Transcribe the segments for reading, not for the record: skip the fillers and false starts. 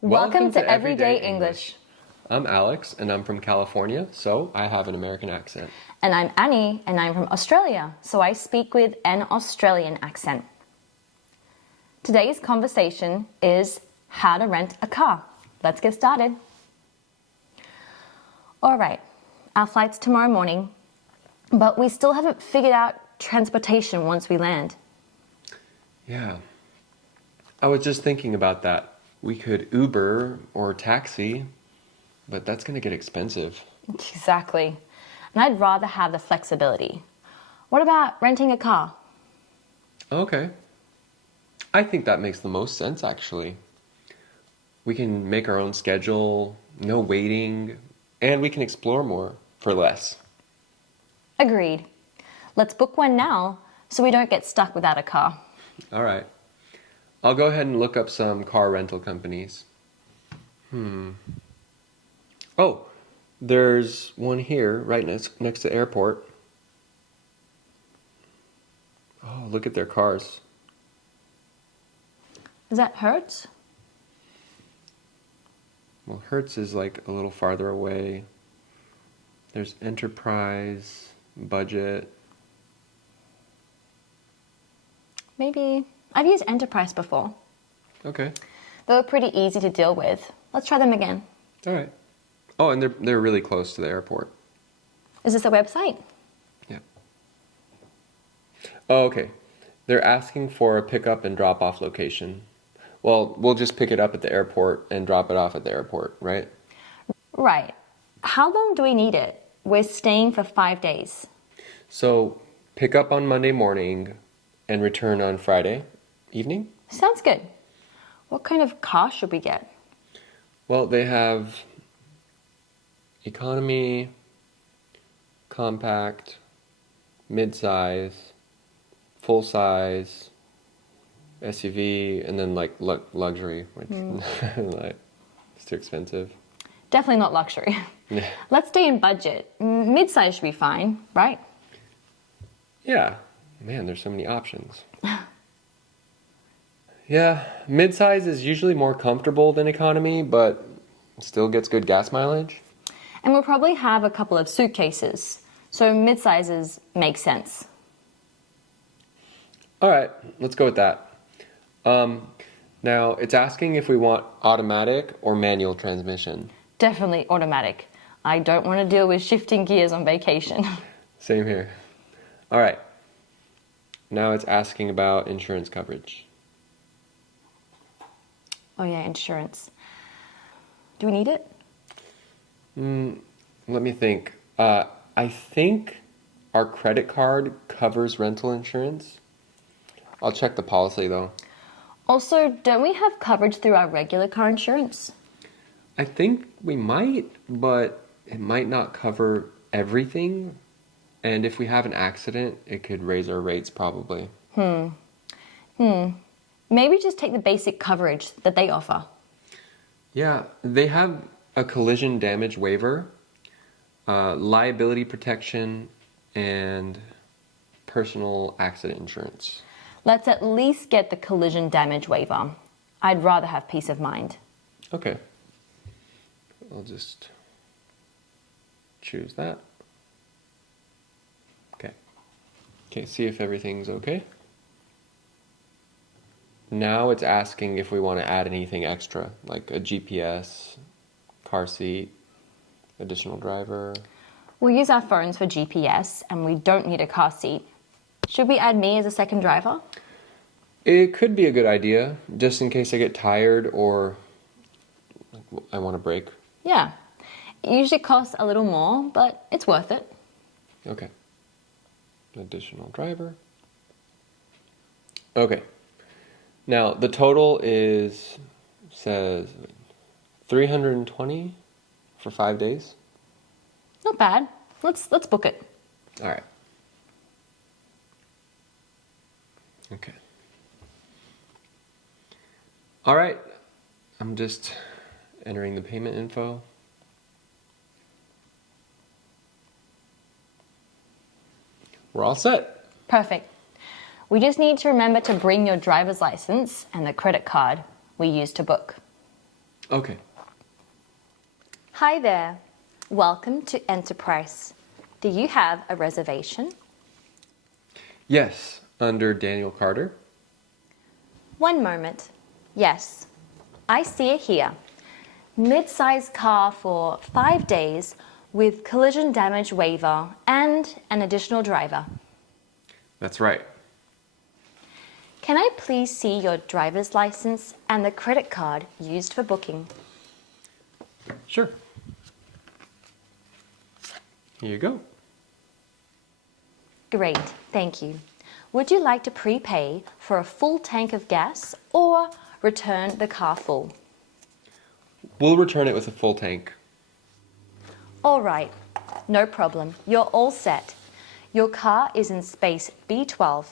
Welcome to Everyday English. I'm Alex, and I'm from California, so I have an American accent. And I'm Annie, and I'm from Australia, so I speak with an Australian accent. Today's conversation is how to rent a car. Let's get started. All right, our flight's tomorrow morning, but we still haven't figured out transportation once we land. Yeah, I was just thinking about that. We could Uber or taxi, but that's going to get expensive. Exactly. And I'd rather have the flexibility. What about renting a car? Okay. I think that makes the most sense, actually. We can make our own schedule, no waiting, and we can explore more for less. Agreed. Let's book one now so we don't get stuck without a car. All right. I'll go ahead and look up some car rental companies. Oh, there's one here right next to the airport. Oh, look at their cars. Is that Hertz? Well, Hertz is like a little farther away. There's Enterprise, Budget. Maybe. I've used Enterprise before. Okay. They were pretty easy to deal with. Let's try them again. All right. Oh, and they're really close to the airport. Is this a website? Yeah. Oh, okay. They're asking for a pickup and drop-off location. Well, we'll just pick it up at the airport and drop it off at the airport, right? Right. How long do we need it? We're staying for 5 days. So, pick up on Monday morning and return on Friday evening? Sounds good. What kind of car should we get? Well, they have economy, compact, mid-size, full-size, SUV, and then like luxury, which like, it's too expensive. Definitely not luxury. Yeah. Let's stay in budget. Mid-size should be fine, right? Yeah. Man, there's so many options. Yeah, mid-size is usually more comfortable than economy, but still gets good gas mileage. And we'll probably have a couple of suitcases, so mid-sizes make sense. All right, let's go with that. Now, it's asking if we want automatic or manual transmission. Definitely automatic. I don't want to deal with shifting gears on vacation. Same here. All right. Now it's asking about insurance coverage. Oh yeah, insurance. Do we need it? Let me think. I think our credit card covers rental insurance. I'll check the policy though. Also, don't we have coverage through our regular car insurance? I think we might, but it might not cover everything. And if we have an accident, it could raise our rates probably. Maybe just take the basic coverage that they offer. Yeah, they have a collision damage waiver, liability protection, and personal accident insurance. Let's at least get the collision damage waiver. I'd rather have peace of mind. Okay. I'll just choose that. Okay, see if everything's okay. Now it's asking if we want to add anything extra, like a GPS, car seat, additional driver. We'll use our phones for GPS and we don't need a car seat. Should we add me as a second driver? It could be a good idea, just in case I get tired or I want a break. Yeah. It usually costs a little more, but it's worth it. Okay. Additional driver. Okay. Now the total says 320 for 5 days. Not bad. Let's book it. All right. Okay. All right. I'm just entering the payment info. We're all set. Perfect. We just need to remember to bring your driver's license and the credit card we used to book. Okay. Hi there. Welcome to Enterprise. Do you have a reservation? Yes, under Daniel Carter. One moment. Yes, I see it here. Mid-size car for 5 days with collision damage waiver and an additional driver. That's right. Can I please see your driver's license and the credit card used for booking? Sure. Here you go. Great, thank you. Would you like to prepay for a full tank of gas or return the car full? We'll return it with a full tank. All right, no problem. You're all set. Your car is in space B12.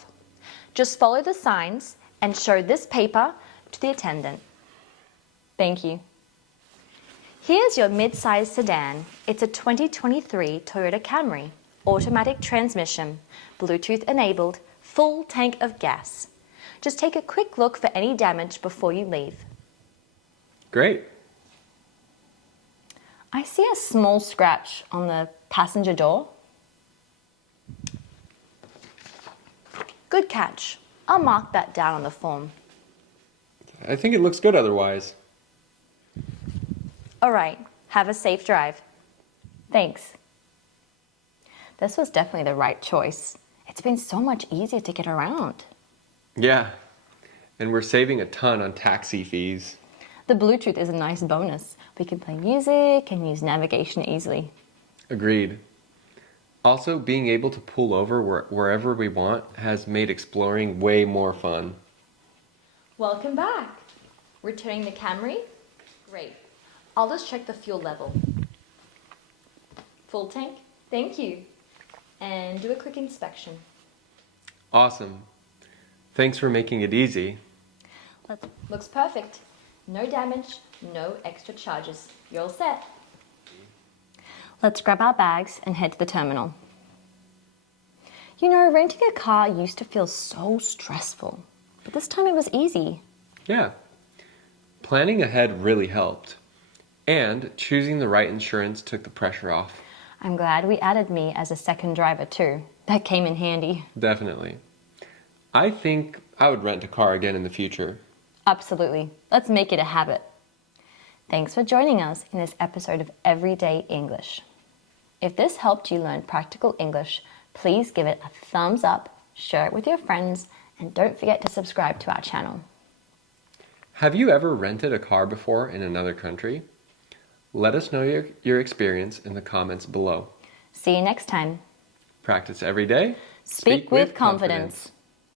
Just follow the signs and show this paper to the attendant. Thank you. Here's your mid-size sedan. It's a 2023 Toyota Camry. Automatic transmission, Bluetooth enabled, full tank of gas. Just take a quick look for any damage before you leave. Great. I see a small scratch on the passenger door. Good catch. I'll mark that down on the form. I think it looks good otherwise. All right, have a safe drive. Thanks. This was definitely the right choice. It's been so much easier to get around. Yeah. And we're saving a ton on taxi fees. The Bluetooth is a nice bonus. We can play music and use navigation easily. Agreed. Also, being able to pull over wherever we want has made exploring way more fun. Welcome back. Returning the Camry? Great. I'll just check the fuel level. Full tank? Thank you. And do a quick inspection. Awesome. Thanks for making it easy. Looks perfect. No damage, no extra charges. You're all set. Let's grab our bags and head to the terminal. You know, renting a car used to feel so stressful, but this time it was easy. Yeah. Planning ahead really helped. And choosing the right insurance took the pressure off. I'm glad we added me as a second driver too. That came in handy. Definitely. I think I would rent a car again in the future. Absolutely. Let's make it a habit. Thanks for joining us in this episode of Everyday English. If this helped you learn practical English, please give it a thumbs up, share it with your friends, and don't forget to subscribe to our channel. Have you ever rented a car before in another country? Let us know your experience in the comments below. See you next time. Practice every day. Speak with confidence.